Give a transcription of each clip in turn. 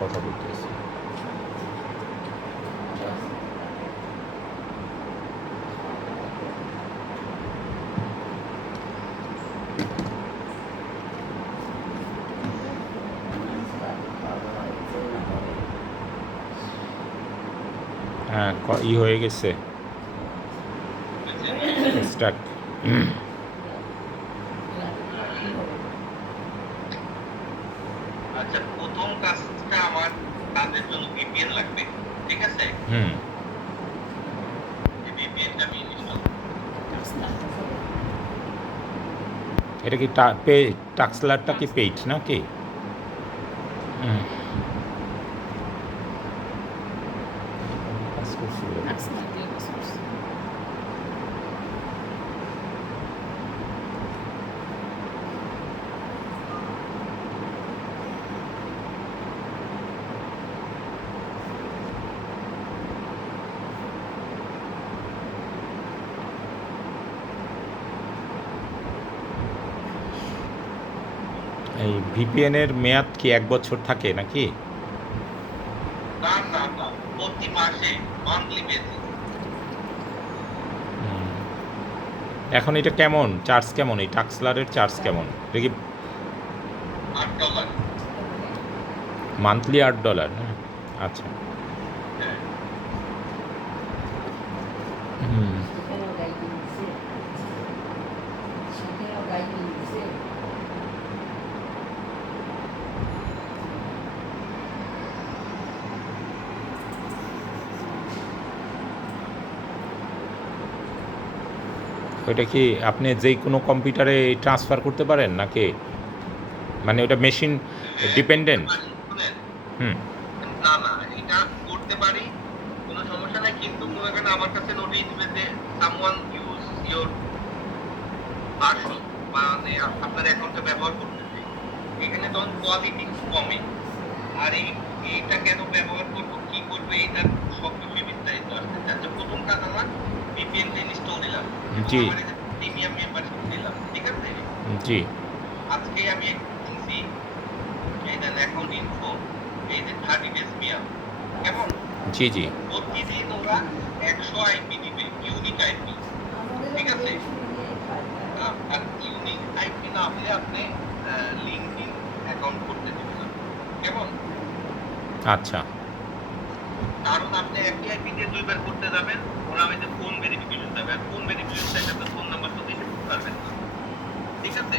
কথা বলতেছি। হ্যাঁ, হয়ে গেছে স্টার্ট। আচ্ছা, প্রথম কাজটা আমার কাজের জন্য ভিপিএন লাগবে, ঠিক আছে? ভিপিএনটা আমি ইনস্টল। এটা কি টাক্সলারটা কি পেইড নাকি? কাজ করছিল এই ভিপিএনের মেয়াদ কি 1 বছর থাকে নাকি? না না না, প্রতি মাসে মান্থলি বেসিস। এখন এটা কেমন চার্জ, কেমন এই টাক্সলারের চার্জ কেমন? এটা কি $8? মান্থলি $8? হ্যাঁ, আচ্ছা। হ্যাঁ। ওইটা কি আপনি যেই কোনো কম্পিউটারে ট্রান্সফার করতে পারেন নাকি, মানে ওটা মেশিন করতে ডিপেন্ডেন্ট? পারি, শুনেন। হুম না না, এটা করতে পারি, কোনো সমস্যা নাই, কিন্তু মনে করেন আমার কাছে নোটিশ দিবে যে সামওয়ান ইউজ ইওর ভার্সন, মানে আপনার অ্যাকাউন্টটা ব্যবহার করতেছে। এখানে তখন কোয়ালিটি কমে। আর এইটা কেন ব্যবহার করবো, কি করবো, এইটার সবকিছুই বিস্তারিত আসতেছে। আচ্ছা, প্রথম কাজ আমার ভিপিএন ইনস্টল দিলাম এবং জি আমার এখানে প্রিমিয়াম মেম্বারশিপ দিলাম, ঠিক আছে? জি আজকে আমি কিনছি, এই দেন অ্যাকাউন্ট ইনফো, এই যে 30 ডেজ মেয়াদ, কেমন? জি জি প্রতিদিন ওরা 100 আইপি দিবে, ইউনিক আইপি, ঠিক আছে? আর ইউনিক আইপি না হলে আপনি লিঙ্কডইন অ্যাকাউন্ট করতে দিবে না, কেমন? আচ্ছা কারণ আপনি একই আইপি দিয়ে দুইবার করতে যাবেন, ওরা ওই যে ফোন ভেরিফিকেশন যাবে, আর ফোন ভেরিফিকেশন চাইলে আপনার ফোন নাম্বার তো দিতে পারবেন না, ঠিক আছে?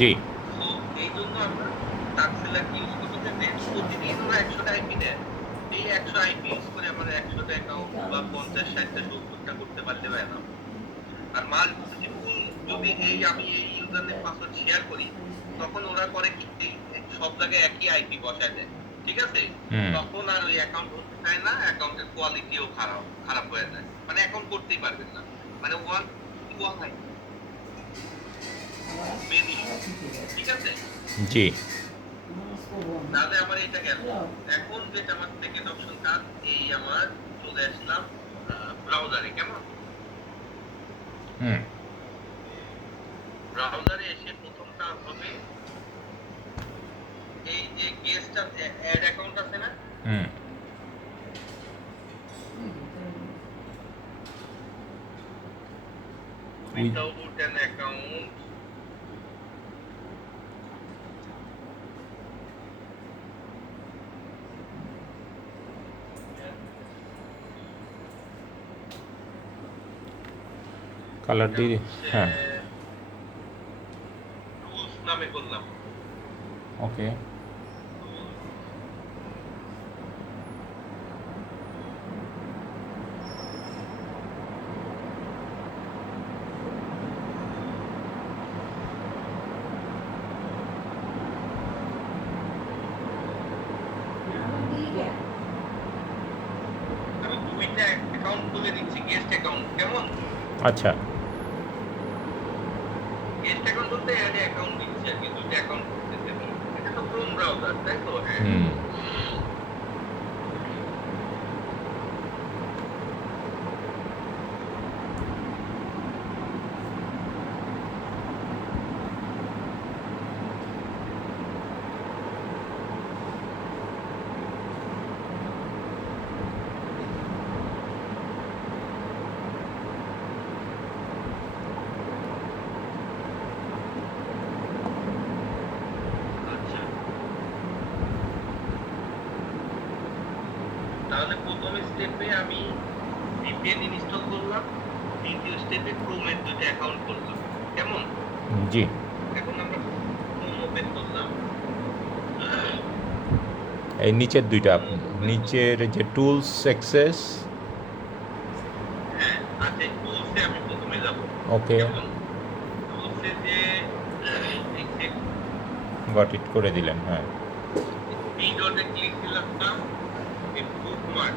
জি তো এই জন্য আমরা টাক্সিলার ইউজ করতে দেন, প্রতিদিন ওরা 100টা আইপি দেয়। এই 100 আইপি ইউজ করে আমরা 100টা অ্যাকাউন্ট বা 50, 60টা, 70টা করতে পারলে হয় না। আর মাল্টিপল যদি আমি এই ইউজার নেম পাসওয়ার্ড শেয়ার করি, তখন ওরা করে কি, এই সব জায়গায় একই আইপি বসায় দেয়, ঠিক আছে? হুম তখন আর ওই অ্যাকাউন্ট হতে চায় না, অ্যাকাউন্টের কোয়ালিটিও খারাপ হয়ে যায়, মানে অ্যাকাউন্ট করতেই পারবেন না, মানে ওয়ান নাই মেন ইস্যু, ঠিক আছে? জি তাহলে আমার এটা গেল। এখন যেটা আমার সেকেন্ড অপশন কাজ, এই আমার চলে আসলাম ব্রাউজারে, কেমন? হুম ব্রাউজারে এসে প্রথম কাজ হবে এই যে গেস্ট অ্যাড অ্যাকাউন্ট আছে না, হুম উইথাউট অ্যান অ্যাকাউন্ট, কালার এটা দিয়ে হচ্ছে হ্যাঁ রুলস নামে করলাম। ওকে আমি দুইটা অ্যাকাউন্ট খুলে দিচ্ছি, গেস্ট অ্যাকাউন্ট, কেমন? আচ্ছা গেস্ট অ্যাকাউন্ট বলতে অ্যাড অ্যাকাউন্ট দিচ্ছি আর কি, দুইটা অ্যাকাউন্ট করতেছি আমি। এটা তো ক্রোম ব্রাউজার, তাই তো? হ্যাঁ। হুম প্রথম স্টেপে আমি VPN ইনস্টল করলাম, দ্বিতীয় স্টেপে ক্রোমের দুটো অ্যাকাউন্ট করলাম। কেমন? জি। এখন আমরা ক্রোম ওপেন করলাম। এই নিচের দুইটা, নিচের যে টুলস অ্যাক্সেস, হ্যাঁ, আচ্ছা টুলসে আমি প্রথমে যাব। ওকে, কেমন? টুলসে যে গট ইট করে দিলেন, হ্যাঁ। থ্রি ডটে ক্লিক দিলাম, এই bookmark,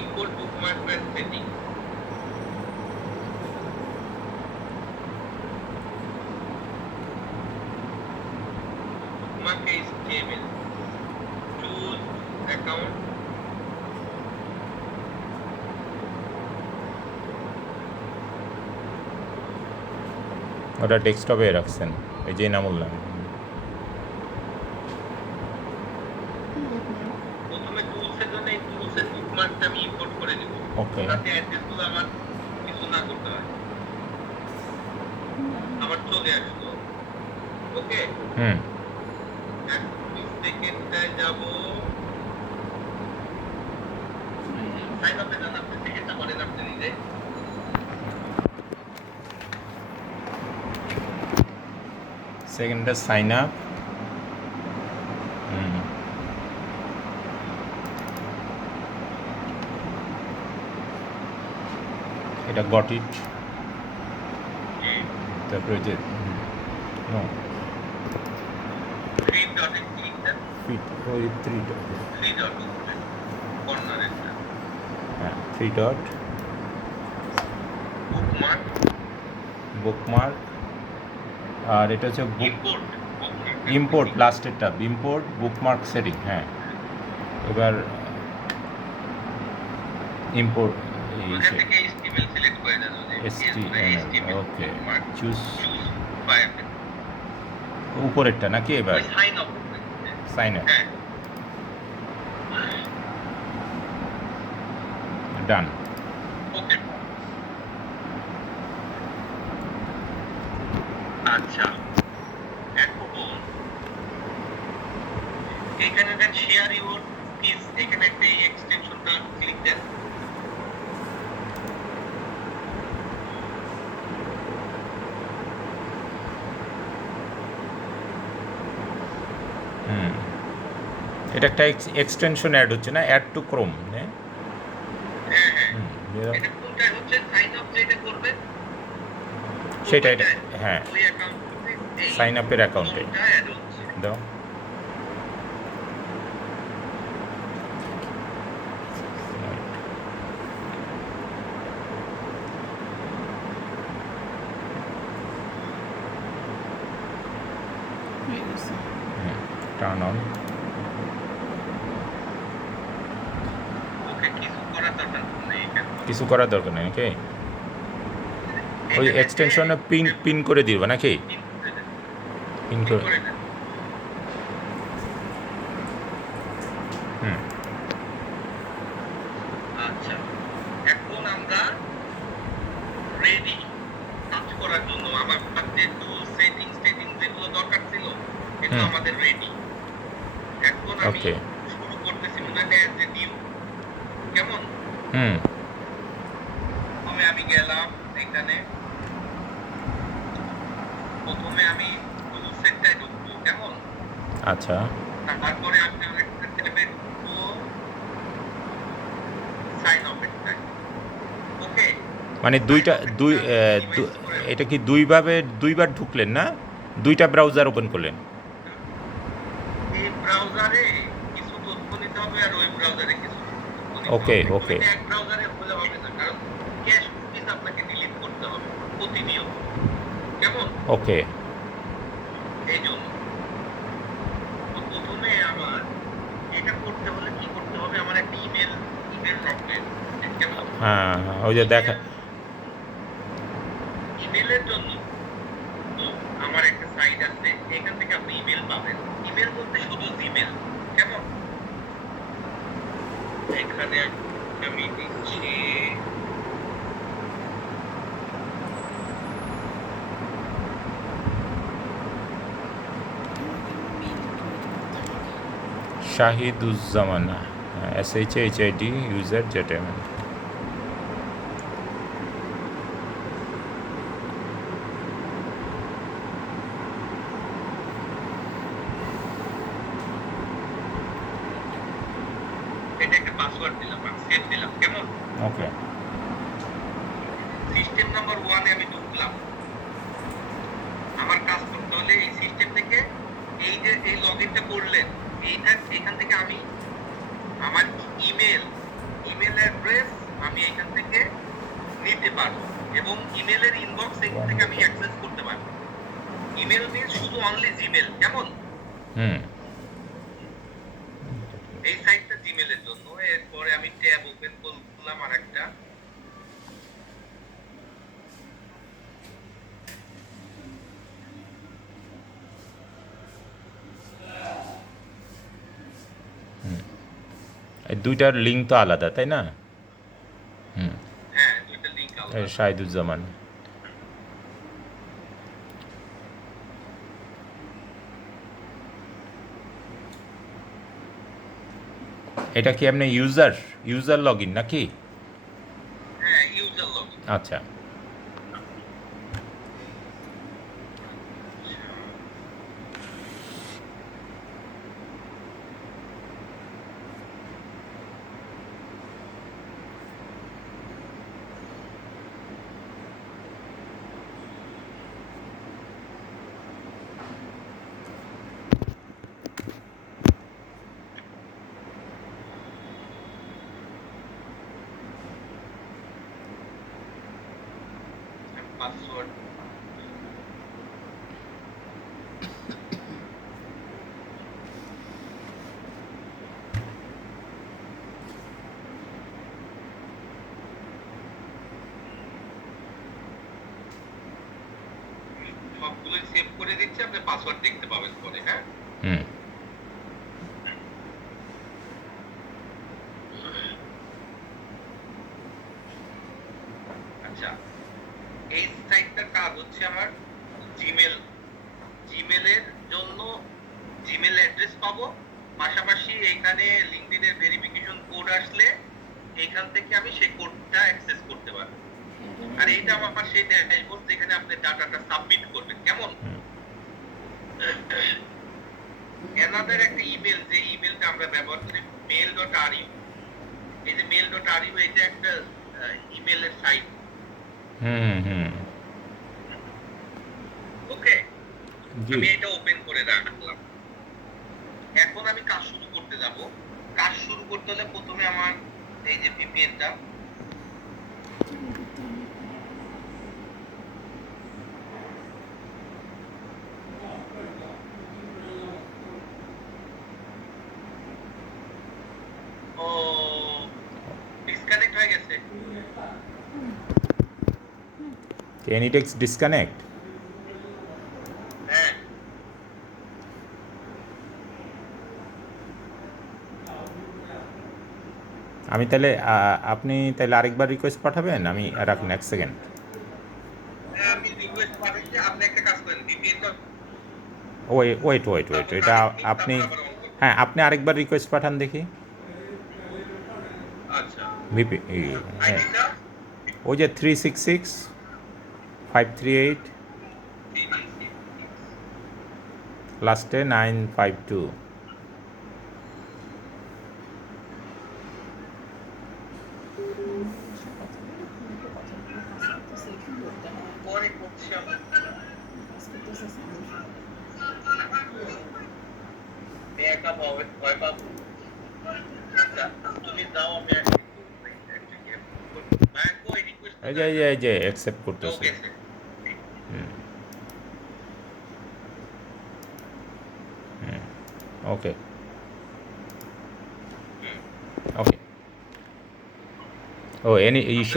import bookmark and setting. Bookmark HTML, tool, account, ওটা ডেস্কটপে রাখছেন, এই যে নামুল্লাহ। প্রথমে টুলসের জন্য এই টুলসের বুকমার্কটা আমি ইম্পোর্ট করে নিব। ওকে, তাতে অ্যাড্রেসগুলো আমার কিছু না করতে হয়, আমার চলে আসলো। ওকে, হুম, সেকেন্ডটায় যাব, সাইন আপে যান, আপনি সেকেন্ডটা করেন আপনি নিজে। সেকেন্ডটা সাইন আপ। এটা গট ইট। তারপরে যে নো থ্রি ডটে ক্লিক দেন, ফিট, ওই থ্রি ডট, থ্রি ডট উপরে কর্নারে হ্যাঁ, থ্রি ডট, বুকমার্ক, বুকমার্ক, আর এটা হচ্ছে বুক ইম্পোর্ট, ইম্পোর্ট, লাস্টেরটা ইম্পোর্ট বুকমার্ক সেটিং, হ্যাঁ। এবার ইম্পোর্ট ওখান থেকে HTML সিলেক্ট করে দেন, HTML, ওকে, চুজ ফায়ারফক্স উপরেরটা নাকি? এবার সাইন আপ, সাইন আপ, হ্যাঁ, ডান। ওকে। আচ্ছা, এখন এখানে দেন শেয়ার ইউর স্কিলস, এখানে একটা এই এক্সটেনশনটা ক্লিক দেন। হুম, এটা একটা এক্সটেনশন অ্যাড হচ্ছে না, অ্যাড টু ক্রোম, হ্যাঁ। হ্যাঁ হ্যাঁ, হুম, এটা কোনটা হচ্ছে সাইন আপ যেটা করবে সেটা এটা, হ্যাঁ, ওই অ্যাকাউন্টে এই সাইন আপের অ্যাকাউন্টে কোনটা অ্যাড হচ্ছে। দাও। Turn on. ওকে, কিছু করার দরকার নেই এখানে। কিছু করার দরকার নেই, নাকি? ওই এক্সটেনশনে পিন করে দিবা নাকি? পিন করে, করে দেন। হুম, আচ্ছা, এখন আমরা রেডি কাজ করার জন্য। আমার যেহেতু সেটিংস যেগুলো দরকার ছিল এগুলো আমাদের রেডি। এখন আমি ওকে, শুরু করতেছি মনে হয় অ্যাজ এ নিউ। কেমন? হুম, প্রথমে আমি গেলাম এখানে, প্রথমে আমি টুল সেটটায় ঢুকবো। কেমন? আচ্ছা, তারপরে আমি আরেকটা ট্যাবে ঢুকবো, সাইন অফ এটায়। ওকে, মানে এটা কি দুইবার ঢুকলেন না? দুইটা ব্রাউজার ওপেন করলেন? এই ব্রাউজারে কিছু তথ্য নিতে হবে আর ওই ব্রাউজারে কিছু তথ্য নিতে ওকে, হবে। ওকে, এক ব্রাউজারে হলে হবে না, কারণ ক্যাশ কুকিজ আপনাকে ডিলিট করতে হবে প্রতিনিয়ত। কেমন? ওকে, এই জন্য তো প্রথমে আমার এটা করতে হলে কি করতে হবে, আমার একটা ইমেল লাগবে। কেমন? হ্যাঁ, ওই যে দেখা, ইমেলের জন্য তো আমার একটা সাইট আছে, এখান থেকে আপনি ইমেল পাবেন। ইমেল বলতে শুধু জিমেল। কেমন? এখানে আমি দিচ্ছি শাহিদুজ্জামান SHID user entertainment. এটা একটা পাসওয়ার্ড দিলাম, সেভ দিলাম, কেমন? ওকে, সিস্টেম নাম্বার 1 এ আমি ঢুকলাম। আমার কাজ করতে হলে এই সিস্টেম থেকে এই যে এই লগইনটা করলেন, এইটা এখান থেকে আমি আমার ইমেল অ্যাড্রেস আমি এখান থেকে নিতে পারবো এবং ইমেলের ইনবক্স এখান থেকে আমি অ্যাক্সেস করতে পারবো। ইমেল মিন্স শুধু অনলি জিমেল, কেমন? হুম, এই সাইটটা জিমেলের জন্য। এরপরে আমি ট্যাব ওপেন করলাম আরেকটা। এই দুইটার লিঙ্ক তো আলাদা, তাই না? হুম, হ্যাঁ, দুইটা লিংক আলাদা। শাহিদুজ্জামান। এটা কি আপনি ইউজার লগ ইন নাকি? হ্যাঁ, ইউজার লগইন। আচ্ছা, পাসওয়ার্ড সবগুলোই সেভ করে দিচ্ছি, আপনি পাসওয়ার্ড দেখতে পাবেন পরে। হ্যাঁ, হুম, আচ্ছা। এই সাইটটার কাজ হচ্ছে আমার জিমেলের জন্য জিমেল অ্যাড্রেস পাবো, পাশাপাশি এখানে লিংকডইনের ভেরিফিকেশন কোড আসলে এইখান থেকে আমি সেই কোডটা অ্যাক্সেস করতে পারবো। আর এইটা আমার সেই ড্যাশবোর্ড যেখানে আপনি ডাটাটা সাবমিট করবেন, কেমন? হুম, অ্যানাদার একটা ইমেল, যে ইমেলটা আমরা ব্যবহার করি mail.ru, এই যে mail.ru, এটা একটা ইমেলের সাইট। হুম, হুম, ওকে, জি, আমি এটা ওপেন করে রাখলাম। এখন আমি কাজ শুরু করতে যাব। কাজ শুরু করতে হলে প্রথমে আমার এই যে ভিপিএনটা, ও ডিসকানেক্ট হয়ে গেছে। এনিটেক্স ডিসকানেক্ট। হ্যাঁ, আমি তাহলে আপনি তাহলে আরেকবার রিকোয়েস্ট পাঠাবেন, আমি রাখুন এক সেকেন্ড। হ্যাঁ, আমি রিকোয়েস্ট পাঠাচ্ছি। আপনি একটা কাজ করেন, ভিপিএনটা ওয়েট, এটা আপনি, তারপর আবার অন করুন। হ্যাঁ, আপনি আরেকবার রিকোয়েস্ট পাঠান দেখি। আচ্ছা, ভিপি, হ্যাঁ, আইডিটা ওই যে 366-538 লাস্টে 952। পরে করছি আমি। একা ভয় পাবো। আচ্ছা, তুমি যাও, আমি কই রিকোয়েস্ট এই যে অ্যাকসেপ্ট করতেছে। ওকে। হুম, হুম, ওকে, ওকে। ও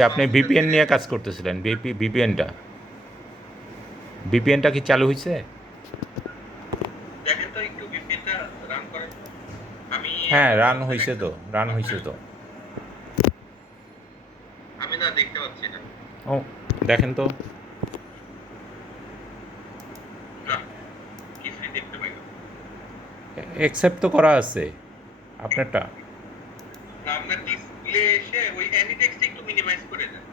আপনি ভিপিএন নিয়ে কাজ করতেছিলেন, ভিপিএনটা কি চালু হয়েছে? দেখেন তো একটু ভিপিএনটা রান করেন। আমি হ্যাঁ, রান হয়েছে তো। আমি না দেখতে পাচ্ছি না। ও, দেখেন তো। না, কিছুই দেখতে পাই না। অ্যাকসেপ্ট তো করা আছে আপনারটা। গুগলে এসে ওই অ্যানিটেক্সটা একটু মিনিমাইজ করে দেন।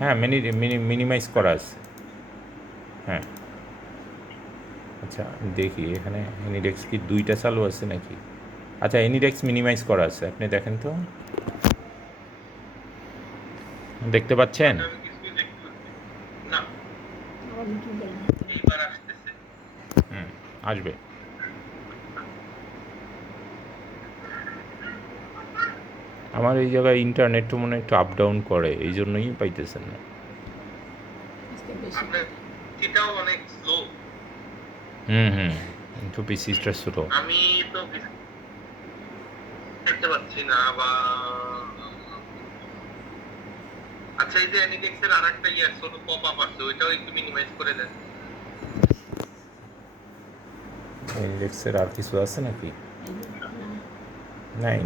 হ্যাঁ মিনিমাইজ করা আছে। হ্যাঁ আচ্ছা দেখি এখানে এনিডেক্স কি দুইটা চালু আছে নাকি। আচ্ছা এনিডেক্স মিনিমাইজ করা আছে, আপনি দেখেন তো, দেখতে পাচ্ছেন? আমি কিছুই দেখতে পাচ্ছি না। এইবার আসতেছে। হুম, আসবে। আমার এই জায়গায় ইন্টারনেটটা মনে হয় একটু আপ ডাউন করে, এই জন্যই পাইতেছেন না। আপনার এটাও অনেক স্লো। হুম কিন্তু পিসিটা স্লো। আমি তো কিছু দেখতে পাচ্ছি না বা আচ্ছা এই যে অ্যানিটেক্স এর আরেকটা ছোট পপ আপ আছে, ওইটাও একটু মিনিমাইজ করে দেন। এনিডেক্সের আর কিছু আছে নাকি? নাই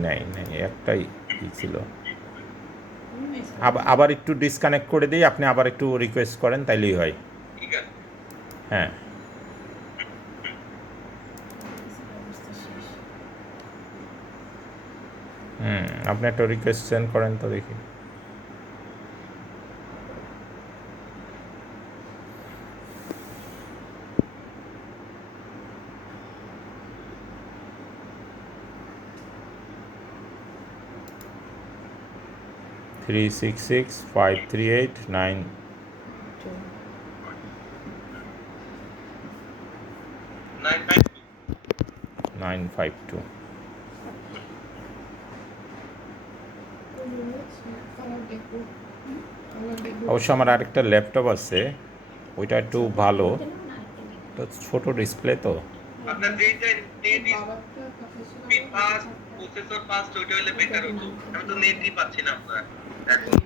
একটাই ছিল। আবার একটু ডিসকানেক্ট করে দিই, আপনি আবার একটু রিকোয়েস্ট করেন, তাইলেই হয়। ঠিক আছে। হ্যাঁ আপনি একটা রিকোয়েস্ট সেন্ড করেন তো দেখি। Three six six 538 952। অবশ্য আমার আরেকটা ল্যাপটপ আছে, ওইটা একটু ভালো, তো ছোট ডিসপ্লে তো। আপনার যেটা net speed fast, processor fast, ওইটা হলে বেটার হতো। আমি তো নেটই পাচ্ছি না আপনার এখন।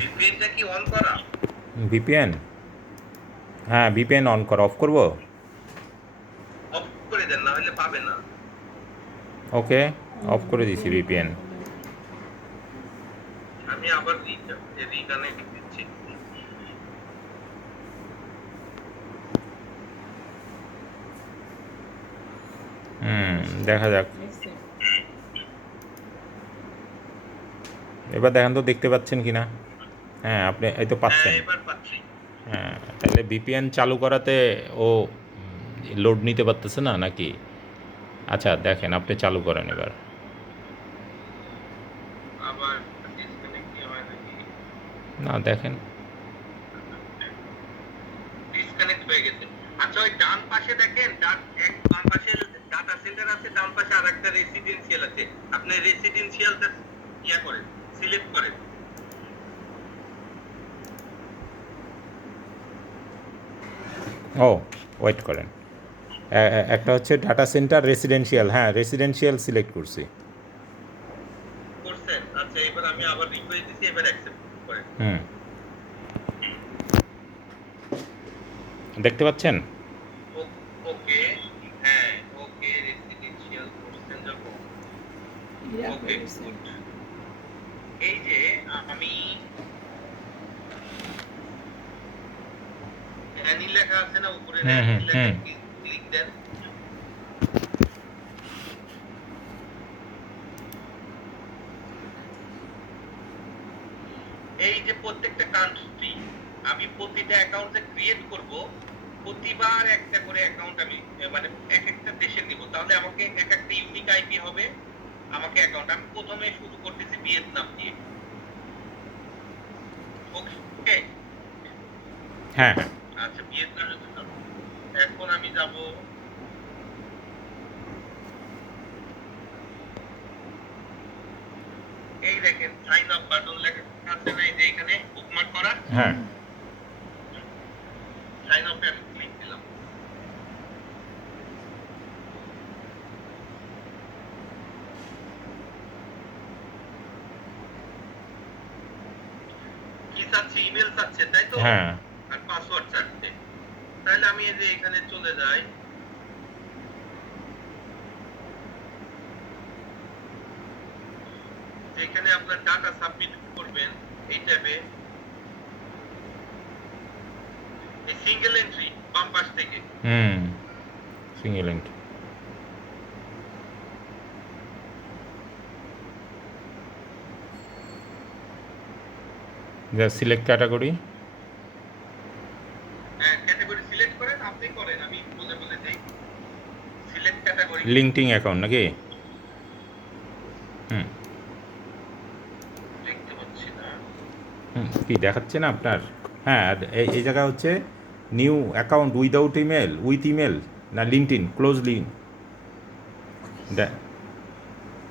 ভিপিএনটা কি অন করা? ভিপিএন, হ্যাঁ ভিপিএন অন করা, অফ করব। অফ করে দেন, না হলে পাবে না। ওকে অফ করে দিছি ভিপিএন। আমি আবার রিকানেক্ট দিচ্ছি। দেখা যাক, এবার দেখেন তো দেখতে পাচ্ছেন কি না। হ্যাঁ আপনি এই তো হ্যাঁ পাচ্ছেন। এবার পাচ্ছি। হ্যাঁ তাহলে ভিপিএন চালু করাতে ও লোড নিতে পারতেছে না নাকি? আচ্ছা দেখেন আপনি চালু করেন এবার। আবার ডিসকানেক্ট কি হয় নাকি? না দেখেন। ডিসকানেক্ট হয়ে গেছে। আচ্ছা ওই ডান পাশে দেখেন, বাম পাশে ডাটা সেন্টার আছে, ডান পাশে আরেকটা রেসিডেন্সিয়াল আছে। আপনি রেসিডেন্সিয়ালটা করেন, সিলেক্ট করেন। ও ওয়েট করেন, একটা হচ্ছে ডাটা সেন্টার রেসিডেন্সিয়াল, হ্যাঁ রেসিডেন্সিয়াল সিলেক্ট করছি। করছেন? আচ্ছা এবার আমি আবার রিকোয়েস্ট দিছি, এবার অ্যাকসেপ্ট করেন। দেখতে পাচ্ছেন? ওকে, হ্যাঁ ওকে, রেসিডেন্সিয়াল করছেন যখন, ওকে গুড। এই যে আমি অ্যানি লেখা আছে না উপরে, অ্যানি লেখা ক্লিক দেন। এই যে প্রত্যেকটা কান্ট্রি আমি প্রতিটা অ্যাকাউন্টে ক্রিয়েট করব, প্রতিবার একটা করে অ্যাকাউন্ট আমি মানে এক একটা দেশের নিব, তাহলে আমাকে এক একটা ইউনিক আইপি হবে আমাকে অ্যাকাউন্ট। আমি প্রথমে শুরু করতেছি ভিয়েতনাম দিয়ে। ওকে হ্যাঁ আচ্ছা ভিয়েতনামের জন্য এখন আমি যাব, এই দেখেন সাইন আপ বাটন লেখা আছে না, এই যে এখানে বুকমার্ক করা, হ্যাঁ সাইন আপে আমি ক্লিক দিলাম। কি চাচ্ছে? ইমেল চাচ্ছে তাই তো? হ্যাঁ আর পাসওয়ার্ড চাচ্ছে। তাহলে আমি এই যে এখানে চলে যাই, এখানে আপনার ডাটা সাবমিট করবেন এই ট্যাবে, এই সিঙ্গেল এন্ট্রি বাম পাশ থেকে। Single entry. সিলেক্ট ক্যাটাগরি, হ্যাঁ ক্যাটাগরি সিলেক্ট করেন, আপনি করেন, আমি বলে বলে দেই। সিলেক্ট ক্যাটাগরি লিঙ্কডিন অ্যাকাউন্ট নাকি? হুম দেখতে পাচ্ছি না। হুম, কি দেখাচ্ছে না আপনার? হ্যাঁ, আর এই জায়গা হচ্ছে new account without email, with email, না লিঙ্কডিন ক্লোজ লিঙ্ক।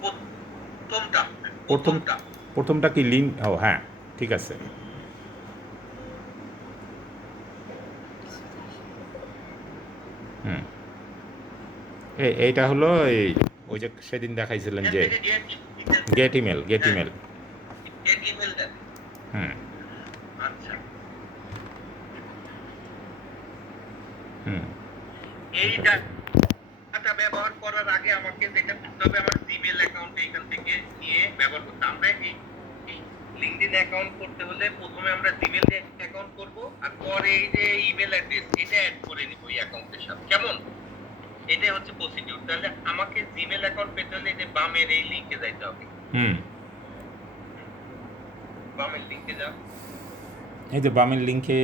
প্রথমটা প্রথম প্রথমটা প্রথমটা কি লিঙ্ক? ও হ্যাঁ, ঠিক আছে। হুম, এইটা হলো এই ওই যে সেদিন দেখাইছিলেন এখান যে থেকে get details, get email, get হ্যাঁ ইমেল। গেট ইমেল দেন। হুম আচ্ছা, হুম, এই এটা ঠিক। ডাটা ব্যবহার করার আগে আমাকে যেটা করতে হবে, আমার জিমেল অ্যাকাউন্টে এখান থেকে নিয়ে ব্যবহার করতে, আমরা এই লিঙ্কডইন অ্যাকাউন্ট করতে হলে প্রথমে আমরা জিমেল অ্যাকাউন্ট করব, আর পরে এই যে ইমেল অ্যাড্রেস এটা অ্যাড করে নিব এই অ্যাকাউন্টের সাথে, কেমন? এটাই হচ্ছে প্রসিডিউর। তাহলে আমাকে জিমেল অ্যাকাউন্ট পেতে হলে এই যে বামের এই লিংকে যাইতে হবে। হুম, বামের লিংকে যাও। এই যে বামের লিঙ্কে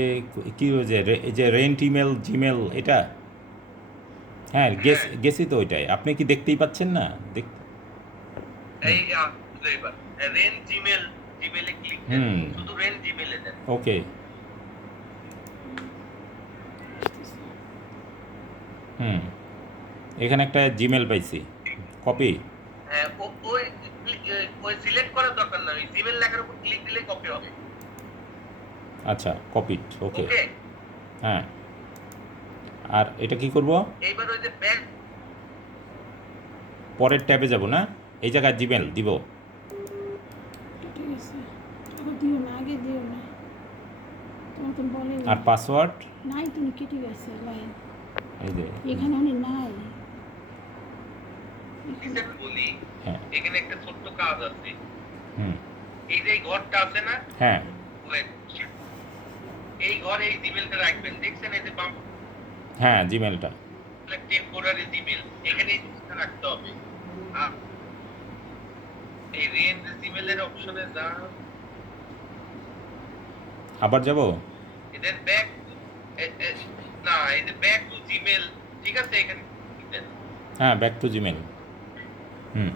কি হয়েছে, এই যে রেন্ট ইমেল জিমেল এটা, হ্যাঁ হ্যাঁ গেছি তো ওইটাই। আপনি কি দেখতেই পাচ্ছেন না? দেখ। হুম এই এবার রেন জিমেল, জিমেলে ক্লিক দেন, হুম, শুধু রেন জিমেলে দেন। ওকে। হুম, এখানে একটা জিমেল পাইছি, কপি। হ্যাঁ ওই ওই সিলেক্ট করার দরকার নাই, ওই জিমেল লেখার উপর ক্লিক দিলেই কপি হবে। আচ্ছা, কপি, ওকে। ওকে, হ্যাঁ, আর এটা কি করব? এইবার ওই যে ব্যাক, পরের ট্যাবে যাব না? এই জায়গায় জিমেল দিব। ঠিক আছে, এখন দিও না, আগে দিও না, তোমার তো বলে আর পাসওয়ার্ড, নাই, তুমি কেটে গেছে লাইন, এই যে, এখানে অনেক নাই, এখানে আমি বলি হ্যাঁ, এখানে একটা ছোট্ট কাজ আছে। হুম, এই যে এই ঘরটা আছে না, হ্যাঁ, এই ঘরে এই জিমেলটা রাখবেন, দেখছেন এই যে বাম হ্যাঁ, জিমেলটা। টেম্পোরারি জিমেল, এখানে রাখতে হবে। আর এই রেন জিমেলের অপশনে যান, আবার যাব? এদের ব্যাক, না এই যে ব্যাক টু জিমেল, ঠিক আছে এখানে দেন। হ্যাঁ, ব্যাক টু জিমেল। হুম,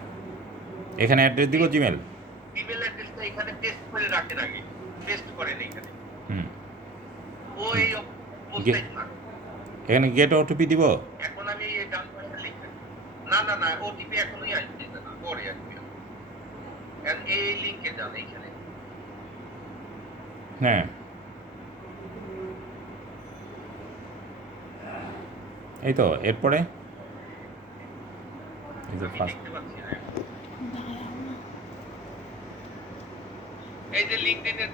এখানে অ্যাড্রেস দিব জিমেল। জিমেল অ্যাড্রেসটা এখানে পেস্ট করে রাখেন, আগে পেস্ট করেন এখানে। হুম, ও এই অবস্থায় না, এখানে গেট ওটিপি দিব। এখন আমি এই ডান পাশে লিখবেন, না না না ওটিপি এখনই আসবে না, পরে আসবে। এখন এই লিংকে যান এইখানে, হ্যাঁ, এই তো এরপরে এই যে আমি ফার্স্ট, দেখতে পাচ্ছি না। দাঁড়াও না, এই যে লিংকডইনের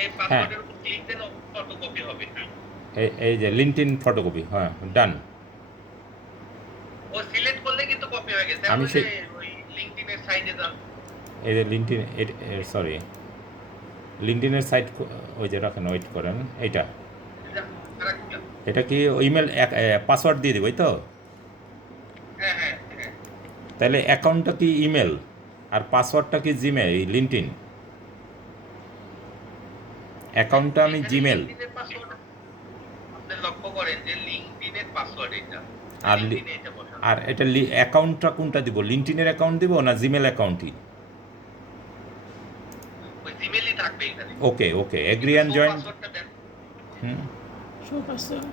এই হ্যাঁ, পাসওয়ার্ডের উপর ক্লিক দেন, অটো কপি হবে। এই যে লিঙ্কডইন ফটোকপি, হ্যাঁ ডান। ও সিলেক্ট করলে কিন্তু কপি হয়ে গেছে। আমি এখন সেই ওই লিংকডইনের সাইডে যান। এই যে লিঙ্কডইন, সরি, লিঙ্কডইনের সাইট, ওই যে রাখেন, ওয়েট করেন, এইটা, এটা কি ইমেল পাসওয়ার্ড দিয়ে দেবো, এই তো? হ্যাঁ হ্যাঁ হ্যাঁ, তাহলে অ্যাকাউন্টটা কি ইমেল আর পাসওয়ার্ডটা কি জিমেল, লিঙ্কডইন অ্যাকাউন্টটা আমি এখানে জিমেল। লিংকডইনের পাসওয়ার্ড আপনি লক্ষ্য করেন যে লিংকডইনের পাসওয়ার্ড এটা, আর লিংকডইনে এটা বসান। আর এটা অ্যাকাউন্টটা কোনটা দিব, লিঙ্কডইনের অ্যাকাউন্ট দিব না জিমেল অ্যাকাউন্টই? ওই জিমেলই থাকবে এখানে, ওকে, ওকে, এগ্রি কিন্তু অ্যান্ড শো জয়েন। পাসওয়ার্ডটা দেন। হুম, শো পাসওয়ার্ড,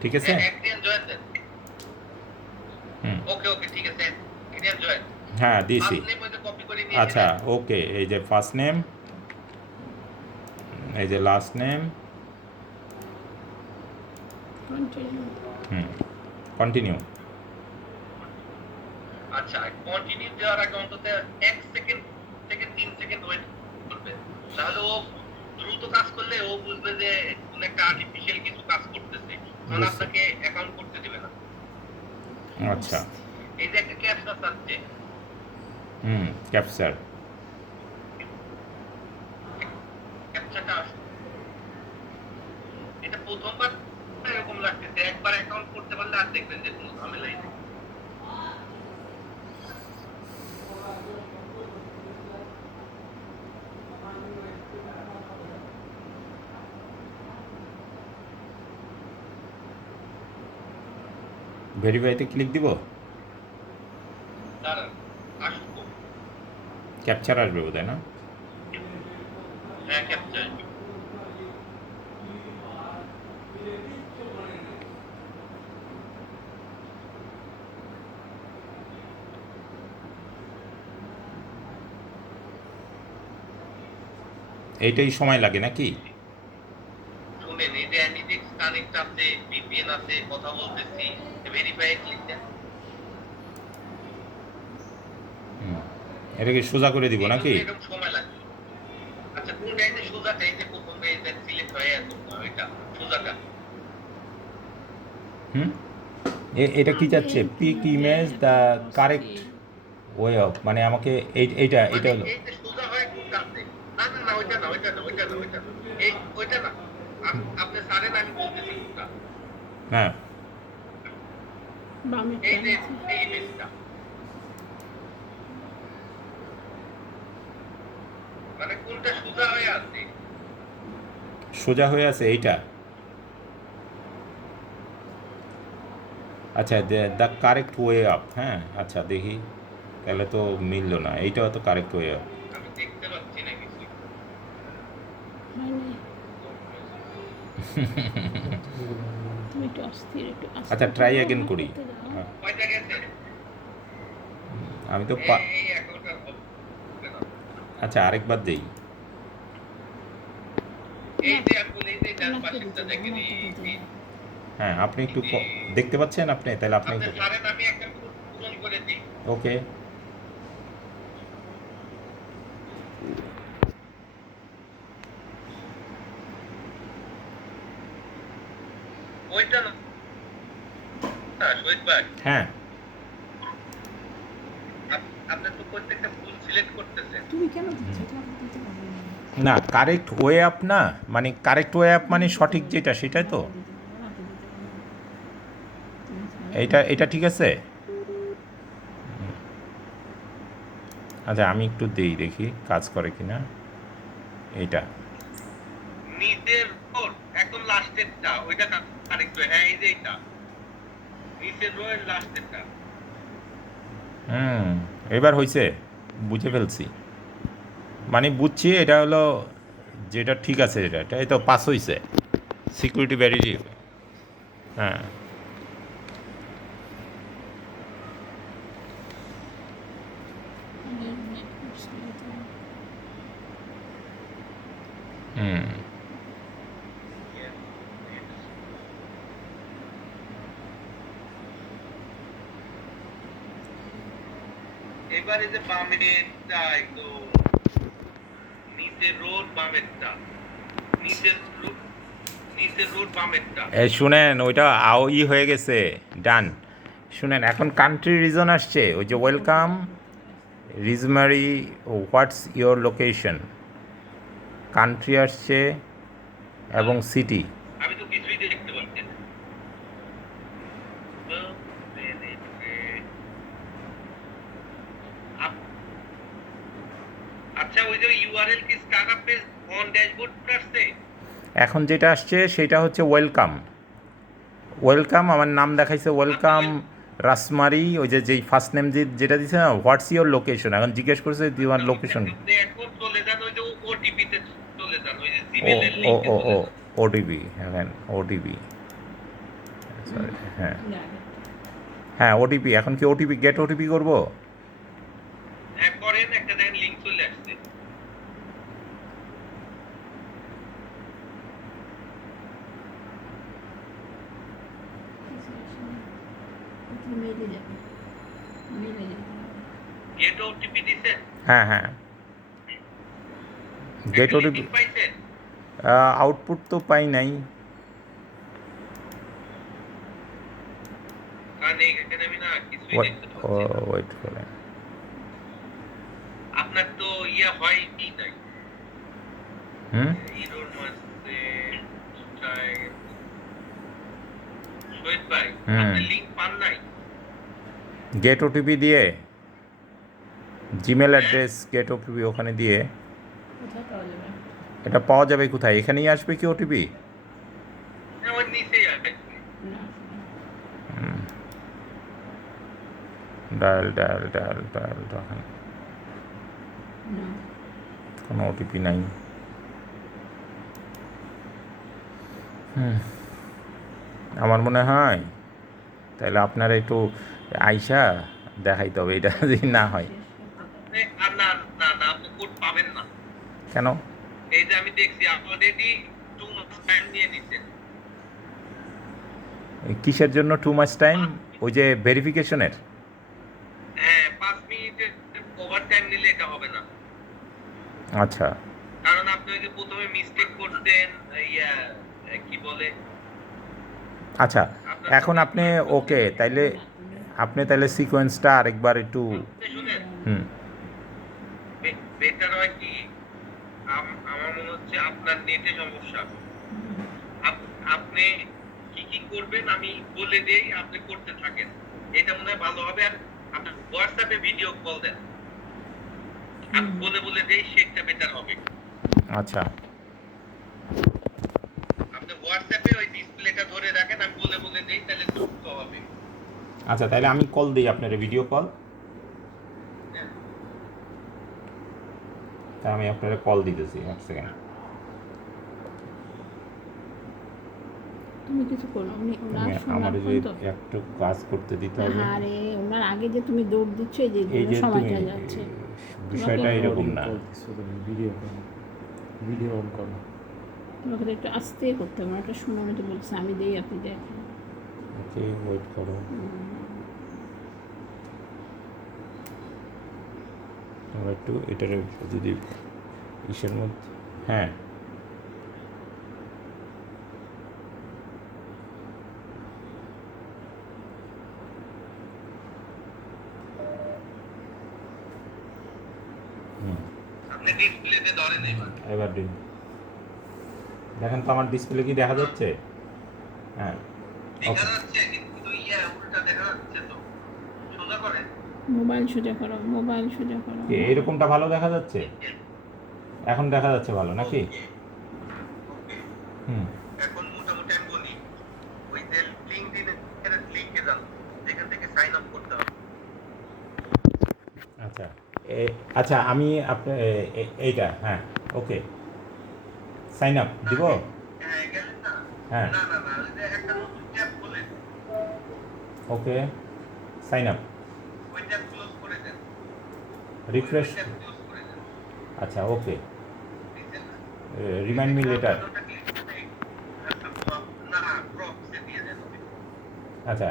ঠিক আছে। হ্যাঁ এগ্রি এন্ড জয়েন দেন। হুম, ওকে ওকে ঠিক আছে, এগ্রি এন্ড জয়েন। হ্যাঁ দিয়েছি। ফার্স্ট নেম ওইটা কপি করে নিয়ে আচ্ছা, নেন। ওকে, এই যে ফার্স্ট নেম, এই যে লাস্ট নেম, কন্টিনিউ, হুম, কন্টিনিউ। আচ্ছা, কন্টিনিউ দেওয়ার আগে অন্তত 1 সেকেন্ড থেকে 3 সেকেন্ড ওয়েট করবে, তাহলে ও দ্রুত কাজ করলে ও বুঝবে যে কোন একটা আর্টিফিশিয়াল কিছু কাজ করতেছে, তখন বুঝছি। আপনাকে অ্যাকাউন্ট করতে দিবে না। আচ্ছা, এই যে একটা ক্যাপচা চাচ্ছে, হুম, ক্যাপচার। ক্যাপচাটা এটা প্রথমবার এরকম লাগতেছে, একবার অ্যাকাউন্ট করতে পারলে আর দেখবেন যে কোনো ঝামেলাই নেই। ভেরিফাইতে ক্লিক দিব, দাঁড়ান আসবো। ক্যাপচার আসবে বোধহয় না? হ্যাঁ ক্যাপচার আসবে। এইটাই সময় লাগে নাকি? শুনেন এই যে অ্যানিটেক্স কানেক্ট আছে, ভিপিএন আছে, কথা বলতেছি, ভেরিফাই ক্লিক দেন। এটা কি সোজা করে দিব নাকি? এরকম সময় লাগবে। আচ্ছা কোন গাইতে সোজা চাইতে প্রথমে এটা সিলেক্ট হয়ে আছে ওইটা সোজাটা। হুম, এটা কি যাচ্ছে? Pick image the correct way of, মানে আমাকে এইটা হলো। এই যে সোজা হয়ে কোনটা আছে? না না না ওইটা না, ওইটা না, ওইটা না, ওইটা না। এই ওইটা না। আপনি সারেন আমি বলতেছি কোনটা। হ্যাঁ, বামে এই যে আছে। এই ইমেজটা। মানে কোনটা সোজা হয়ে আছে? সোজা হয়ে আছে এইটা। আচ্ছা, দ্য কারেক্ট ওয়ে অফ, হ্যাঁ আচ্ছা দেখি, তাহলে তো মিললো না, এইটাও তো কারেক্ট ওয়ে অফ। আমি দেখতে পাচ্ছি না কিছু। হয়নি। তুমি একটু অস্থির, একটু আস্তে আচ্ছা, ট্রাই করো, অ্যাগেন না করি। করতে দাও। হ্যাঁ, কয়টা গেছে? আমি তো এই এখনকার আচ্ছা আরেকবার দেই। এই যে আমি বলি এই যে ডান ওনাকে পাশেরটা দিতে দাও, দেখেন ওনাকে দিতে দাও। হ্যাঁ, আপনি একটু দেখতে পাচ্ছেন আপনি, তাহলে আপনি আপনি একটু সারেন আমি একটা পূরণ করে দিই। ওকে। ওইটা না শহীদ ভাই, হ্যাঁ, আপনি তো প্রত্যেকটা ফুল সিলেক্ট করতেছেন। তুমি কেন দিচ্ছ? এটা আমি দিতে পারবো না। না কারেক্ট ওয়ে আপ না, মানে কারেক্ট ওয়ে আপ মানে সঠিক যেটা সেটাই তো। ওনাকে দিতে পারবো, ওনাকে দিতে পারবো। তুমি ছাড়ো। এটা ঠিক আছে। আচ্ছা আমি একটু দেই, দেখি কাজ করে কিনা এইটা। নিচের রোড একদম লাস্টেরটা ওইটা কারেক্ট। হ্যাঁ এই যে এটা নিচের রোড লাস্টেরটা। এবার হয়েছে, বুঝে ফেলছি, মানে বুঝছি এটা হলো যেটা ঠিক আছে, এটাই তো পাস হয়েছে সিকিউরিটি ভ্যালিডি। হ্যাঁ, আমি নেট করছি, দিতে পারবো। হুম, এবারে যে বামেরটা একটু নিচের রোড বামেরটা, নিচের রোড বামেরটা। এই শুনেন ওইটা হয়ে গেছে, ডান। শুনেন এখন কান্ট্রি রিজন আসছে, ওই যে ওয়েলকাম রিজমারি, হোয়াটস ইয়োর লোকেশন, কান্ট্রি আসছে এবং সিটি। আমি তো কিছুই দেখতে পাচ্ছি না। আচ্ছা ওই যে ইউআরএল কি স্টার্টআপ পেজ অন ড্যাশবোর্ড আসছে? এখন যেটা আসছে সেটা হচ্ছে ওয়েলকাম। ওয়েলকাম আমার নাম দেখাইছে ওয়েলকাম রাসমারি, ওই যে যেই ফার্স্ট নেম যেটা দিছে না, হোয়াটস ইয়োর লোকেশন, এখন জিজ্ঞেস করছে তোমার লোকেশন। এখন চলে যান ওই যে ওটিপি তে চলে যান, ওই যে ও জিমেল এর ও লিংকে ও চলে ও যান। ওটিপি, হ্যাঁ ওটিপি, সরি, হ্যাঁ না, হ্যাঁ ওটিপি। এখন কি ওটিপি গেট ওটিপি করবো? হ্যাঁ করেন, একটা দেখেন লিংক চলে আসছে। কিছু আসে না। তুমি মেইলে যাবে, মেইলে যেতে হবে। গেট ওটিপি দিছেন? হ্যাঁ হ্যাঁ, গেট ওটিপি। লিংক পাইছেন? আউটপুট তো পাই নাই। কারণ এখানে আমি না কিছুই দেখতে পাচ্ছি না। ওয়েট করে, আপনার তো ইয়া হয়নি নাই। হুম, হিরোর মাসে শহীদ ভাই আপনি লিংক পান নাই? গেট ওটিপি দিয়ে জিমেল অ্যাড্রেস গেট ওটিপি ওখানে দিয়ে কোথায় পাওয়া যাবে? এটা পাওয়া যাবে কোথায়? এখানেই আসবে কি ওটিপি? হ্যাঁ ওই নিচেই আছে। না, ডায়াল রাখেন, না কোনো ওটিপি নাই। আমার মনে হয় তাহলে আপনারা একটু আইসা দেখাইতে হবে, এটা যদি না হয়। শেষ করতে দাও। আর না না না, আপনি কোড পাবেন না। কেন? এই যে আমি দেখছি অলরেডি 2 মাস টাইম নিয়ে নিছেন। কিসের জন্য 2 মাস টাইম? ওই যে ভেরিফিকেশনের। হ্যাঁ, 5 মিনিটের ওভার টাইম নিলে এটা হবে না। আচ্ছা কারণ আপনি ওই যে প্রথমে মিস্টেক করতেন, ইয়া কি বলে, আচ্ছা, এখন আপনি ওকে, তাইলে আপনি তাহলে সিকোয়েন্সটা আরেকবার একটু আপনি শুনেন, হুম বেটার হয় কি, আমার মনে হচ্ছে আপনার নেটে সমস্যা। আপনি কি কি করবেন আমি বলে দেই, আপনি করতে থাকেন, এটা মনে হয় ভালো হবে। আর আপনি হোয়াটসঅ্যাপে ভিডিও কল দেন, আমি বলে বলে দেই, সেটা বেটার হবে। আচ্ছা আপনি হোয়াটসঅ্যাপে ওই ডিসপ্লেটা ধরে রাখেন, আমি বলে বলে দেই, তাহলে দ্রুত হবে। আচ্ছা, তাহলে আমি কল দিই আপনার ভিডিও কল। হ্যাঁ। তা আমি আপনার কল দিতেছি, এক সেকেন্ড। তুমি কিছু করো, উনি ওনার আমার শোনার যে তো একটু কাজ করতে দিতে হবে। হ্যাঁ রে, ওনার আগে যে তুমি দৌড় দিচ্ছ, এই যে এই যে সময়টা তুমি যাচ্ছে। বিষয়টা এরকম না। ভিডিও অন করো। তোমাকে তো একটু আস্তে করতে হবে, একটা শোনানো তো বলছে, আমি দেই আপনি দেখেন। ওকে, ওয়েট করো। আমরা একটু এটার যদি ইসের মধ্যে, হ্যাঁ আপনি ডিসপ্লেতে ধরেন এবার। এবার দিন, দেখেন তো আমার ডিসপ্লে কি দেখা যাচ্ছে? হ্যাঁ দেখা যাচ্ছে, কিন্তু ইয়া উল্টা দেখা যাচ্ছে তো। সোজা করেন। মোবাইল সোজা করো, মোবাইল সোজা করো। এরকমটা ভালো দেখা যাচ্ছে, এখন দেখা যাচ্ছে ভালো নাকি? ওকে। হুম এখন মোটামুটি আমি বলি, ওই যে লিঙ্কে যান, যেখান থেকে সাইন আপ করতে হবে। আচ্ছা আচ্ছা, আমি আপনার এইটা, হ্যাঁ ওকে, সাইন আপ দিব। হ্যাঁ, গেলেন না? হ্যাঁ না না না, ওই যে একটা নতুন ট্যাব খোলেন, ওকে, সাইন আপ, ওই ট্যাব ক্লোজ করে দেন। রিফ্রেশ। ওই ট্যাব ক্লোজ করে দেন। আচ্ছা ওকে, বুঝছেন না? Remind me letter. ওটা click করে, না প্রপসে দিয়ে দেন ওই। আচ্ছা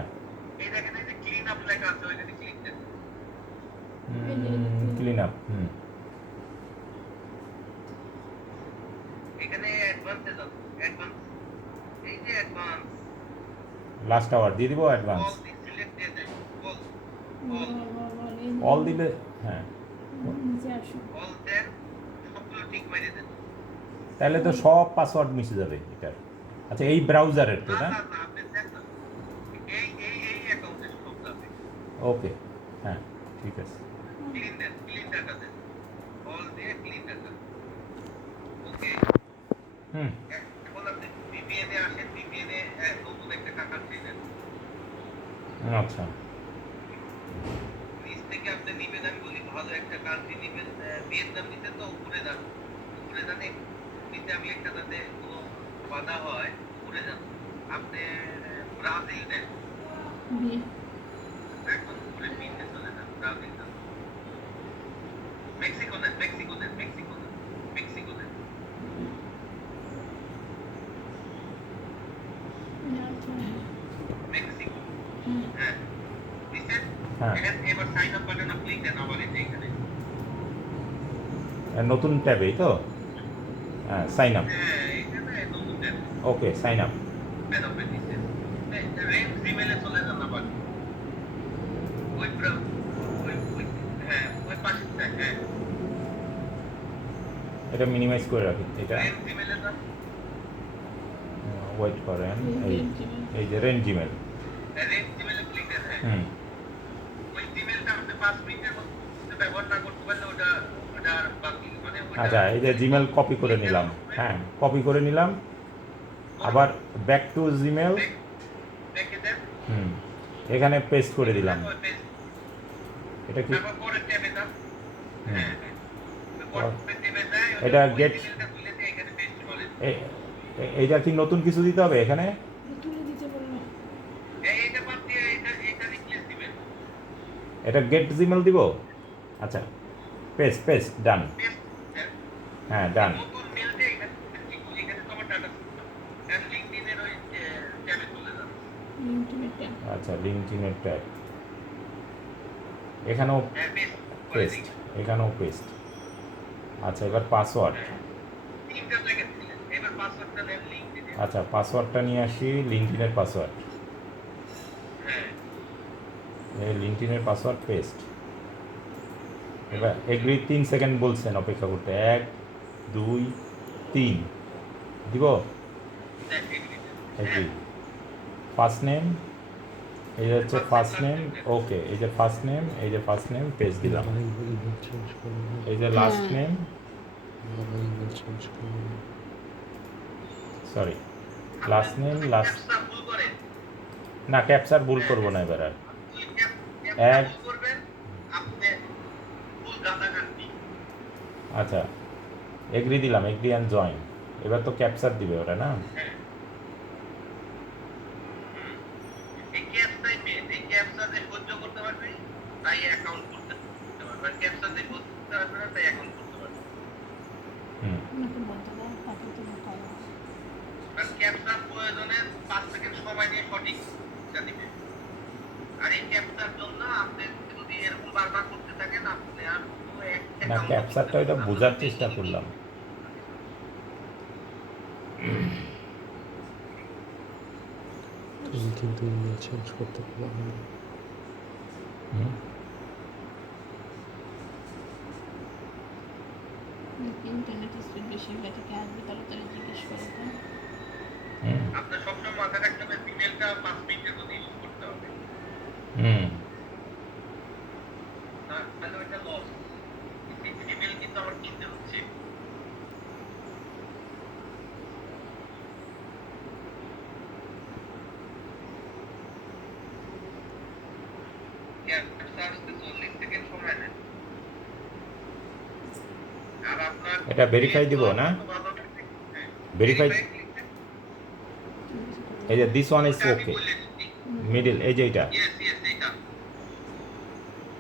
এই দেখেন, এই যে ক্লিন আপ লেখা আছে, ওইখানে ক্লিক দেন। ক্লিন আপ, এখানে অ্যাডভান্সে যান, অ্যাডভান্স, এই যে অ্যাডভান্স, লাস্ট আওয়ার দিয়ে দিব অ্যাডভান্স। অল দি সিলেক্ট দিয়ে দেন, অল দিলে, হ্যাঁ নিচে আসো। অল দেন, সবগুলো টিক মেরে দেন। তাহলে তো সব পাসওয়ার্ড মিশে যাবে এটার। আচ্ছা, এই ব্রাউজারের তো না না? না না, আপনি দেন না, এই অ্যাকাউন্টে সব যাবে। ওকে, হ্যাঁ ঠিক আছে। ক্লিন দেন, ক্লিন ডাটা দেন, অল দিয়ে ক্লিন ডাটা। ওকে। হুম এখন আপনি VPN এ আসেন, VPN এ নতুন একটা কান্ট্রি নেন। আচ্ছা নিচ থেকে আপনি নিবেন, আমি বলি ভালো একটা কান্ট্রি নিবেন। ভিয়েতনাম নিতে তো উপরে যান, উপরে যান, নিতে আমি একটা যাতে কোনো বাধা হয়, উপরে যান। আপনি ব্রাজিল নেন, বিয়ে একদম উপরে নিচে চলে যান, ব্রাজিল যান। মেক্সিকো নেন, মেক্সিকো নেন, মেক্সিকো নেন, মেক্সিকো নেন, আচ্ছা। মেক্সিকো। হ্যাঁ, নিচেন। হ্যাঁ, এবার সাইন আপ বাটন ক্লিক দেন, আবার এই যে এখানে। নতুন ট্যাবেই তো? হ্যাঁ, সাইন আপ, হ্যাঁ, এখানে নতুন ট্যাব, ওকে সাইন আপ। ট্যাব আপনি নিচেন। রেঞ্জ জিমেলে চলে যান আবার। ওই হ্যাঁ, ওই পাশে, হ্যাঁ, এটা মিনিমাইজ করে রাখি, এটা রেঞ্জ জিমেলে যান। ওয়েট করেন। এই যে রেন জিমেল। রেঞ্জ জিমেলে ক্লিক দেন। হ্যাঁ, হুম ওই জিমেলটা আপনি 5 মিনিটের মধ্যে ব্যবহার না করতে পারলে ওটা আর বাকি, মানে ওটা। আচ্ছা, এই যে জিমেল কপি করে নিলাম, হ্যাঁ কপি করে নিলাম, আবার ব্যাক টু জিমেল, দেখে দেন। এখানে পেস্ট করে দিলাম। এটা কি তারপর পরে ট্যাবে যান। হুম, হ্যাঁ, হ্যাঁ। পরে ট্যাবে যায়, এটা ওই গেট টেবিলটা খুলে দিয়ে এখানে পেস্ট করেন। এইটা কি নতুন কিছু দিতে হবে এখানে? এটা তুলে দিতে বললো। এইটা বাদ দিয়ে এটা রিপ্লেস দিবেন। এটা গেট জিমেল দিব? আচ্ছা, পেস্ট পেস্ট ডান। পেস্ট, হ্যাঁ। হ্যাঁ ডান। নতুন মেলটা এখানে এখানে তো আমার ডাটা লিঙ্কডইনের ওই ট্যাবে চলে যান। ইন্টারনেটটা আচ্ছা, লিঙ্কডইনের ট্যাগ, এখানেও হ্যাঁ, পেস্ট করে পেস্ট, দিন। এখানেও পেস্ট। আচ্ছা, এবার পাসওয়ার্ড। হ্যাঁ, তিনটা জায়গায় দিলেন। এবার পাসওয়ার্ডটা নেন লিঙ্কডইনে। আচ্ছা, পাসওয়ার্ডটা নিয়ে আসি, লিঙ্কডইনের পাসওয়ার্ড। হ্যাঁ, এই লিঙ্কডইনের পাসওয়ার্ড পেস্ট। এবার এগ্রি 3 সেকেন্ড বলছেন অপেক্ষা করতে, 1 2 3 দিব। দেখ এগ্রিতে। এগ্রি। ফার্স্ট নেম, এই যে হচ্ছে ফার্স্ট নেম, ওকে, এই যে ফার্স্ট নেম, এই যে ফার্স্ট নেম পেস্ট দিলাম। এই যে last name, sorry, last name, last, captcha ভুল করেন। না ক্যাপচার ভুল করবো না এবার আর। আপনি ক্যাপচা এক, ভুল করবেন, আপনি ভুল ডাটা কাটবি। আচ্ছা, এগ্রি দিলাম, এগ্রি অ্যান্ড জয়েন। এবার তো ক্যাপচার দিবে ওটা না? হ্যাঁ। এই ক্যাপচাই মেন। এই ক্যাপচা যে সহ্য করতে পারবে তাই অ্যাকাউন্ট করতে পারবে। আর ক্যাপচা যে করতে পারবে না তাই অ্যাকাউন্ট করতে পারবে। হুম, আমাকে বলতে দাও, তারপর তুমি করো। কারণ ক্যাপচার প্রয়োজনে 5 সেকেন্ড সময় নিয়ে সঠিকটা দিবে। আর এই ক্যাপচার জন্য আপনি যদি এরকম বারবার করতে থাকেন, আপনি আর কোনো এক না অ্যাকাউন্ট ক্যাপচারটা ওইটা বোঝার চেষ্টা করলাম। তুমি কিন্তু ইমেল চেঞ্জ করতে পারবে না। হুম, ইন্টারনেট স্পিড বেশি হলে থেকে আসবে, তাড়াতাড়ি জিজ্ঞেস করো তো। হুম, আপনার সবসময় মাথায় রাখতে হবে ইমেলটা 5 মিনিটের মধ্যে ইউজ করতে হবে। হুম, তাহলে ওইটা লস। ইমেল কিন্তু আমার কিনতে হচ্ছে। ক্যাপচা আসতে 40 সেকেন্ড সময় নেয়। আর আপনার এটা verify দিব না? Verify- এই যে this one is okay, middle, এই যে এইটা। ইয়েস ইয়েস এইটা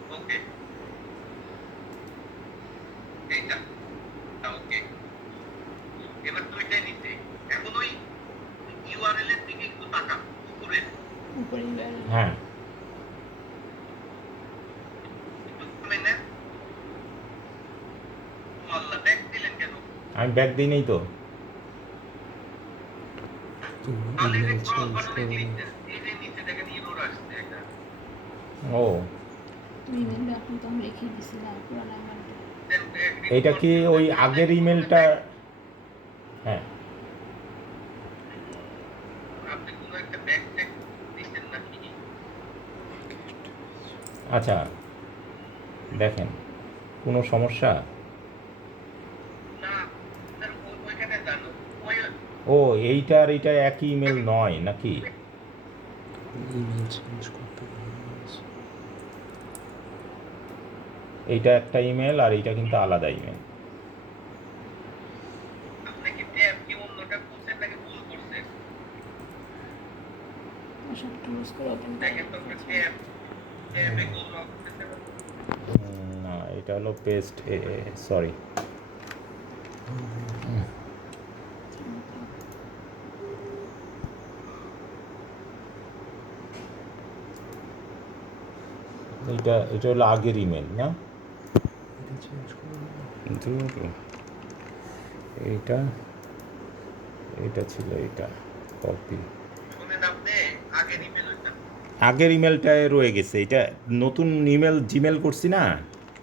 ওকে, এইটা ওকে। এবার দুইটাই নিতে। এখন ওই ইউআরএল এর দিকে একটু তাকান উপরে, উপরে হ্যাঁ, একটু কমে নেন। আল্লাহ, ব্যাক দিলেন কেন? আমি ব্যাক দিই নেই তো। তুমি তাহলে এই যে ইমেল ক্রস চেঞ্জ বাটনে করবে ক্লিক না। দেন, এই যে নিচে দেখেন ইরর আসছে একটা। ও, তুমি ইমেলটা এখন তো আমি রেখে দিয়েছিলাম পুরানো ইমেলটা। দেন back এইটা কি report ওই করবেন। আগের ইমেলটা? হ্যাঁ, আপনি কোনো একটা ব্যাক চেক দিচ্ছেন নাকি? আচ্ছা, দেখেন কোনো সমস্যা? না, স্যার ওইখানে যান। ওই ও, এইটা আর এইটা একই ইমেল নয় নাকি? ইমেল চেঞ্জ করতে পারবে না। এইটা একটা ইমেল আর এইটা কিন্তু আলাদা ইমেল। আপনি কি ট্যাব কি অন্যটা খুলছেন নাকি ভুল করছেন? সব ক্লোজ করে ওপেন দেখেন তো আপনার ট্যাব ট্যাবে কোন লক করতেছে না। না, এটা হলো পেস্ট, সরি, এটা হলো আগের ইমেল না? এটা চেঞ্জ করবে না। কিন্তু এইটা, এইটা ছিল, এইটা কপি, শুনেন আপনি আগের ইমেল ওইটা। আগের ইমেলটায় রয়ে গেছে। এটা নতুন ইমেল জিমেল করছি না,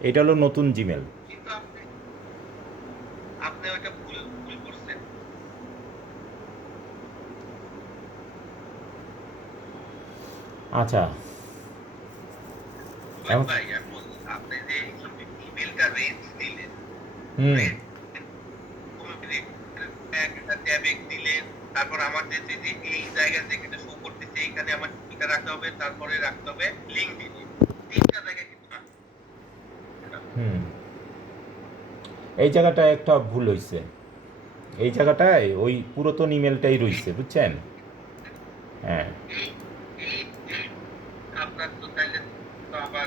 এটা হলো নতুন জিমেল। কিন্তু আপনি আপনি ওইটা ভুল ভুল করছেন। আচ্ছা, এখন- ভাই এখন আপনি যে ইমেলটা রেঞ্জ দিলেন, হুম, ট্যাবে দিলেন, তারপর আমার যে যে এই জায়গায় যেখানে শো করতেছে এইখানে আমার এটা রাখতে হবে, তারপরে রাখতে হবে লিঙ্ক দিলে। তিনটা জায়গায় কিন্তু এই জায়গাটায় একটা ভুল হয়েছে, এই জায়গাটায় ওই পুরাতন ইমেলটাই রয়েছে, বুঝছেন? হ্যাঁ, এই এই আপনার তো তাইলে তো আবার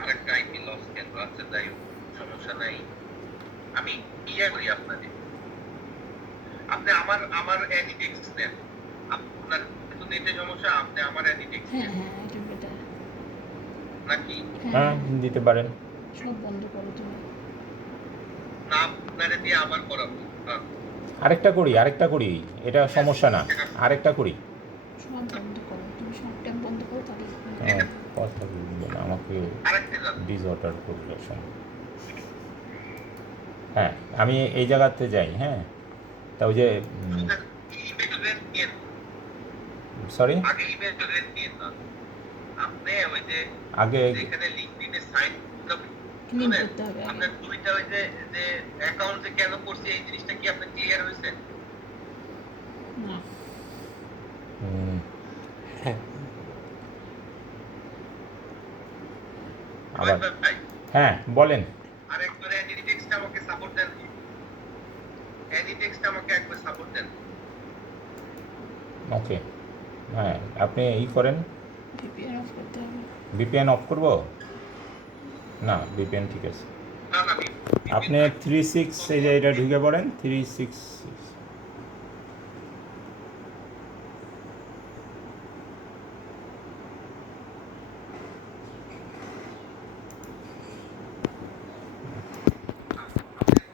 আরেকটা আইপি লস কেন আছে, যাই হোক, সমস্যা নাই। আমি ইয়ে করি আপনাদের, আপনি আমার অ্যানিটেক্স নেন, আপনার তো নেটে সমস্যা, আপনি আমার অ্যানিটেক্স হ্যাঁ নেন হ্যাঁ এটা বেটার। নাকি? হ্যাঁ দিতে পারেন। সব বন্ধ করো তুমি। না আপনারা দিয়ে আবার করাবো। আরেকটা করি, এটা সমস্যা না, আরেকটা করি। সব বন্ধ করো তুমি, সব ট্যাব বন্ধ করো তাহলে হ্যাঁ, কথা বলবেন আমাকে আরেকটা যান। ডিসঅর্ডার করলে সময়। হ্যাঁ, আমি এই জায়গাতে যাই। হ্যাঁ, তা ওই যে ইমেল রেন্ট নিয়ে, সরি, আগে ইমেল রেন্ট নিয়ে না, আপনি ওই যে আগে যেখানে লিঙ্কডইনে সাইন ক্লিন করতে হবে আগে। আপনার দুইটা ওই যে যে অ্যাকাউন্টে কেন করছি এই জিনিসটা কি আপনার ক্লিয়ার হয়েছে? না হ্যাঁ আবার রোহিত ভাই, হ্যাঁ বলেন। আরেকবার অ্যানিটেক্সটা আমাকে সাপোর্ট দেন, অ্যানিটেক্সটা আমাকে একবার সাপোর্ট দেন। ওকে, হ্যাঁ আপনি করেন। ভিপিএন অফ করতে হবে। ভিপিএন অফ করব? না, ভিপিএন ঠিক আছে। না না আমি আপনি 36 এই যে এটা ঢুকে পড়েন 36।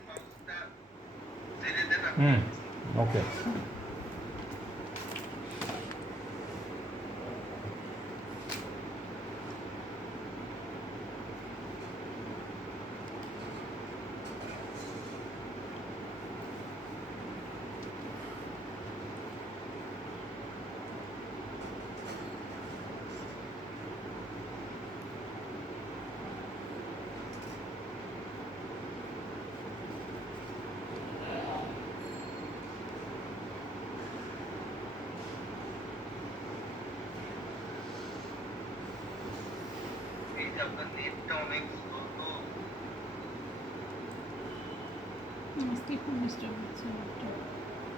মাউসটা ছেড়ে দেন হুম, ওকে। এই যে আপনার নেটটা অনেক স্লো তো। আজকে খুব ডিস্টার্ব হচ্ছে একটা।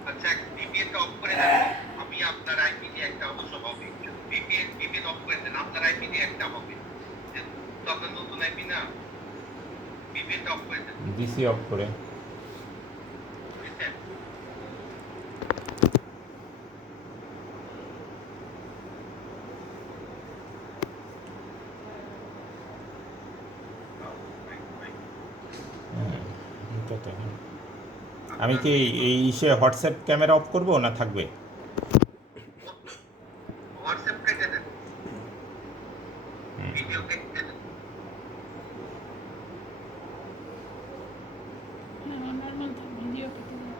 আচ্ছা ভিপিএনটা অফ করে দেন, আমি আপনার আইপি দিয়ে একটা অবশ্য হবে। ভিপিএন অফ করে দেন, আপনার আইপি দিয়ে একটা হবে, তো আপনার নতুন আইপি না, ভিপিএনটা অফ করে দেন, ডিসি অফ করে। বুঝছেন? এটা তো হ্যাঁ। আমি কি এই হোয়াটসঅ্যাপ ক্যামেরা অফ করব না থাকবে? হোয়াটসঅ্যাপ কেটে দেন, ভিডিও কেটে দেন। হ্যাঁ নর্মাল থাক, ভিডিও কেটে দাও।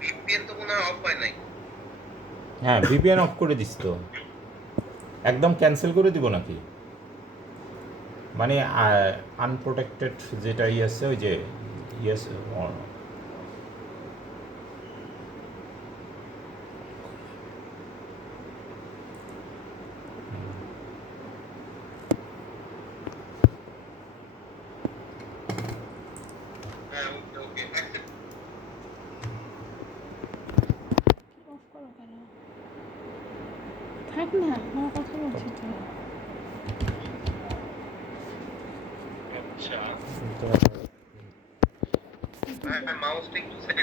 ভিপিএন তো কোনো অফ হয় নাই। হ্যাঁ, ভিপিএন অফ করে দিস তো। একদম ক্যান্সেল করে দিব নাকি? মানে আনপ্রোটেক্টেড যেটা আছে ওই যে ইয়েস। হ্যাঁ ওকে ওকে অ্যাকসেপ্ট। অফ করো কেন? থাক না, আমার কথা বলছি তো। আচ্ছা হ্যাঁ মাউসটা একটু ছেড়ে